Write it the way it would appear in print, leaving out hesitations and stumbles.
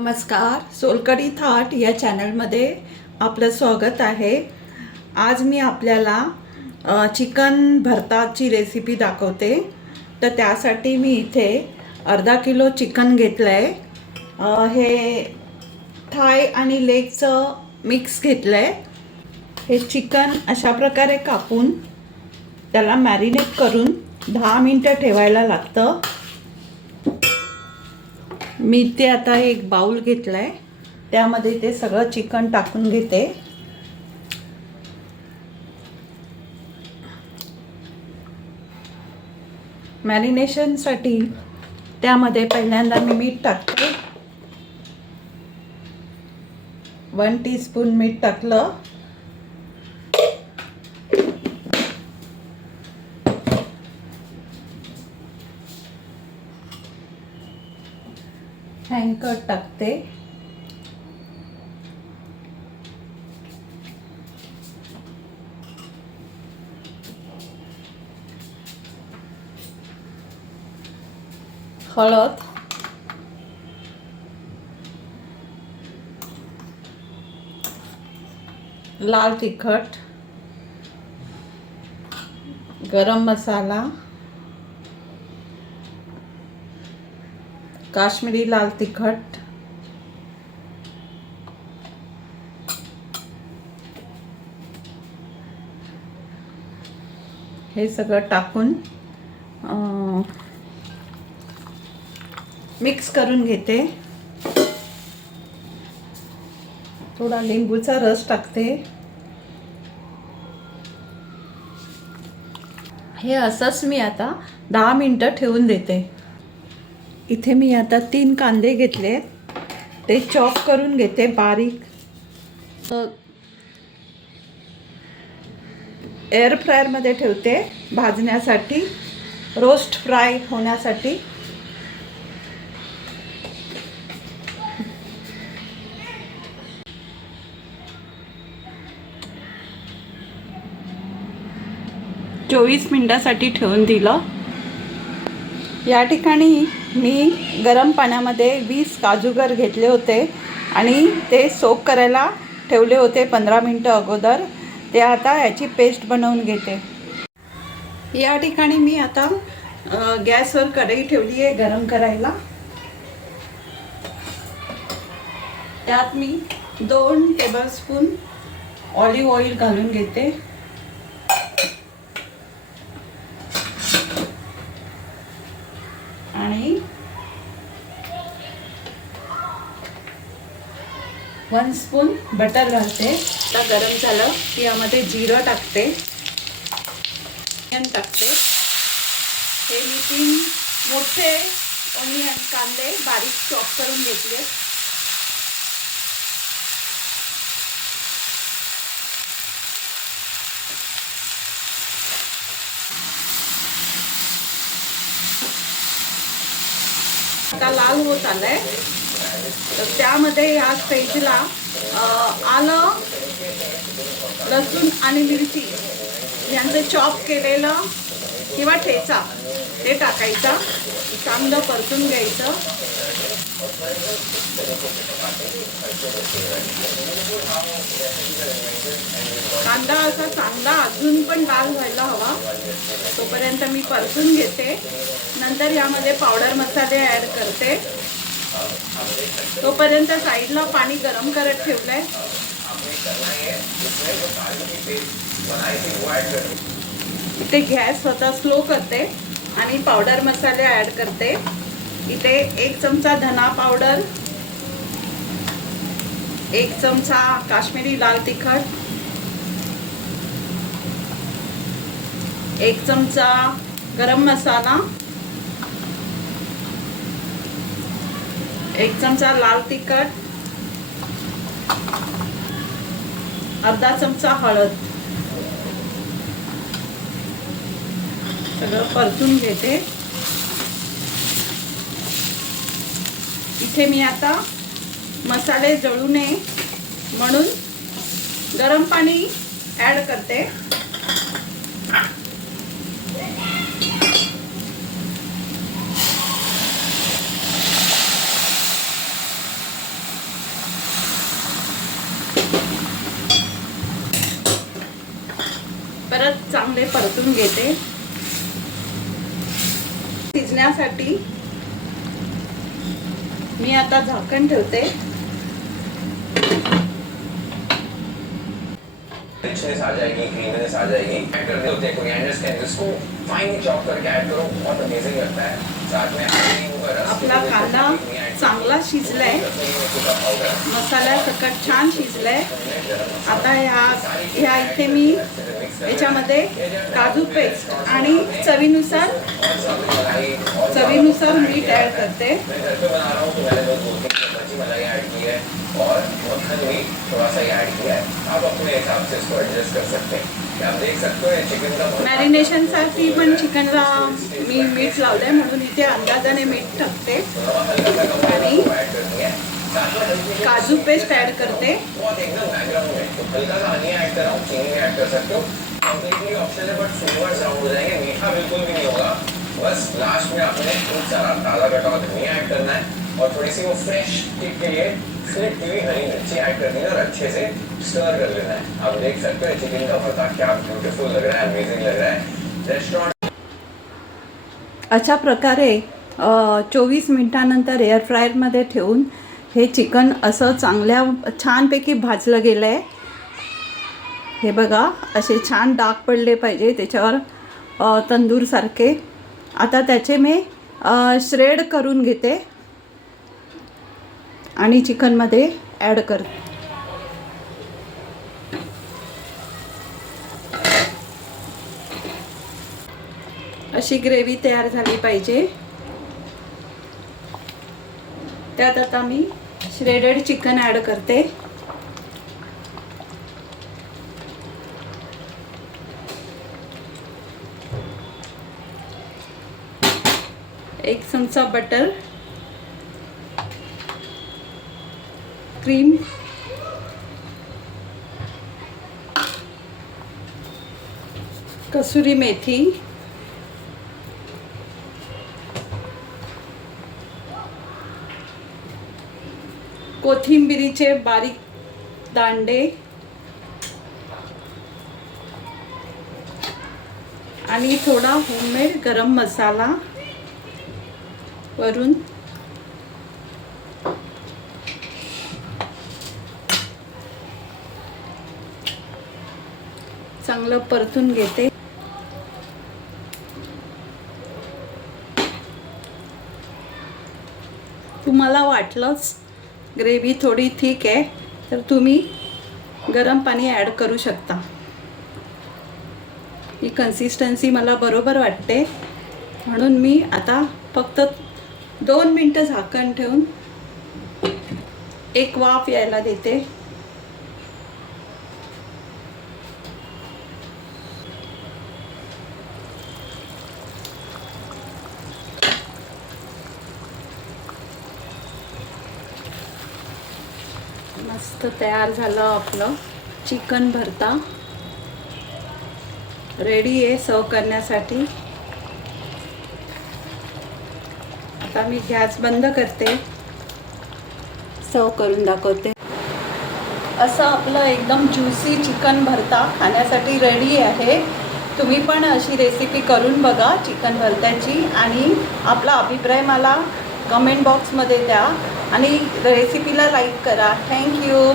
नमस्कार, सोलकढी थाट या चॅनलमध्ये आपलं स्वागत आहे। आज मी आपल्याला चिकन भरताची रेसिपी दाखवते। तर त्यासाठी मी इथे अर्धा किलो चिकन घेतलं आहे। हे थाय आणि लेगचं मिक्स घेतलं आहे। हे चिकन अशा प्रकारे कापून त्याला मॅरिनेट करून 10 मिनिटं ठेवायला लागतं। मी ते आता एक बाउल घेतलाय, त्यामध्ये ते सगळं चिकन टाकून घेते। मॅरिनेशनसाठी त्यामध्ये पहिल्यांदा मी मीठ टाकते। 1 टीस्पून मीठ टाकलं। हँकर टाकते। हळद, लाल तिखट, गरम मसाला, काश्मीरी लाल तिखट, हे सगळं टाकून मिक्स करून घेते। थोडा लिंबूचा रस टाकते। हे असंच मी आता 10 मिनिटं ठेवून देते। इथे मी आता 3 कांदे घेतले, ते चॉप करून घेते बारीक। एअर फ्रायरमध्ये ठेवते भाजण्यासाठी, रोस्ट फ्राय होण्यासाठी। चोवीस मिनिटासाठी ठेवून दिलं। या ठिकाणी मी गरम पाण्यामध्ये 20 काजूगर घेतले होते आणि ते सोक करायला ठेवले होते 15 मिनिटं अगोदर। ते आता याची पेस्ट बनवून घेते। या ठिकाणी मी आता गॅसवर कढई ठेवली आहे गरम करायला। त्यात मी 2 टेबलस्पून ऑलिव्ह ऑइल घालून घेते। आणि 1 स्पून बटर घालते। आता गरम झालं की यामध्ये जिरं टाकते, टाकते। हे मी 3 मोठे ओनियन कांदे बारीक चॉप करून घेतले। आता लाल होत आलाय, तर त्यामध्ये या स्टेजला आलं, लसूण आणि मिरची यांचं चॉप केलेलं किंवा ठेचा ते टाकायचा। चांगलं परतून घ्यायचं। कांदा असा चांगला अजून पण लाल व्हायला हवा, तोपर्यंत मी परतून घेते। नंतर यामध्ये पावडर मसाले ॲड करते। तोपर्यंत साईडला पाणी गरम करत ठेवलंय। इथे गॅस स्वतः स्लो करते आणि पावडर मसाले ॲड करते। इथे 1 चमचा धना पावडर, 1 चमचा काश्मीरी लाल तिखट, 1 चमचा गरम मसाला, 1 चमचा लाल तिखट, अर्धा चमचा हळद, सगळं परतून घेते। इथे मी आता मसाले जळू नये म्हणून गरम पाणी ॲड करते। चांगले परतून घेते. शिजण्यासाठी मी आता झाकण ठेवते. रिचनेस आ जाएगी, क्रीमीनेस आ जाएगी. ऐड कर देते हैं कोरिएंडर कैन इसको फाइनली चॉप करके ऐड करो, बहुत अमेजिंग लगता है. साथ में आपला कांदा चांगला शिजलाय, मसाल्यासकट छान शिजलाय. आता ह्या इथे मी याच्यामध्ये काजू पेस्ट आणि चवीनुसार मीठ ऍड करते. मलाई ऐड की है और मक्खन भी थोड़ा सा ऐड किया है. आप अपने हिसाब से इसको एडजस्ट कर सकते हैं. आप देख सकते हो चिकन का मॅरिनेशनसाठी पण चिकनला मी मीठ लावलंय म्हणून इथे अंदाजाने मीठ टाकते आणि काजू पेस्ट ऐड करते. बहुत एकदम बैकग्राउंड में तो हल्का सा हनी ऐड कर रहा हूँ, चीनी ऐड कर सकते हो. कंप्लीटली ऑप्शनल है बट फ्लेवर्स राउंड हो जाएंगे. मीठा बिल्कुल भी नहीं होगा. बस लास्ट में आपने खूब सारा ताज़ा कटा हुआ धनिया ऐड करना है और थोड़ी सी वो फ्रेश किक के लिए स्लिट की हुई हरी मिर्ची ऐड कर देना और अच्छे से स्टर कर लेना है. आप देख सकते हो चिकन का भरता क्या ब्यूटीफुल लग रहा है, अमेजिंग लग रहा है. रेस्टोरेंट अशा प्रकारे 24 मिनिटानंतर एअर फ्रायरमध्ये ठेवून हे चिकन असं चांगल्या छानपैकी भाजलं गेलं आहे. हे बघा असे छान डाग पडले पाहिजे त्याच्यावर तंदूरसारखे. आता त्याचे मी श्रेड करून घेते आणि चिकनमध्ये ॲड करते. अशी ग्रेव्ही तयार झाली पाहिजे. त्यात आता मी श्रेडेड चिकन ॲड करते. एक चमचा बटर, क्रीम, कसुरी मेथी, कोथिंबिरीचे बारीक दांडे आणि थोडा होममेड गरम मसाला वरून. चांगलं परतून घेते. तुम्हाला वाटलंच ग्रेव्ही थोडी थिक आहे तर तुम्ही गरम पाणी ॲड करू शकता. ही कन्सिस्टन्सी मला बरोबर वाटते म्हणून मी आता फक्त 2 मिनटं झाकण ठेवून एक वाफ यायला देते. मस्त तयार झालं आपलं चिकन भरता. रेडी आहे सर्व करण्यासाठी. आता मी गॅस बंद करते, सर्व करून दाखवते. असं आपलं एकदम ज्युसी चिकन भरता खाण्यासाठी रेडी आहे. तुम्ही पण अशी रेसिपी करून बघा चिकन भरत्याची आणि आपला अभिप्राय मला कमेंट बॉक्समध्ये द्या आणि रेसिपीला लाईक करा. थँक्यू.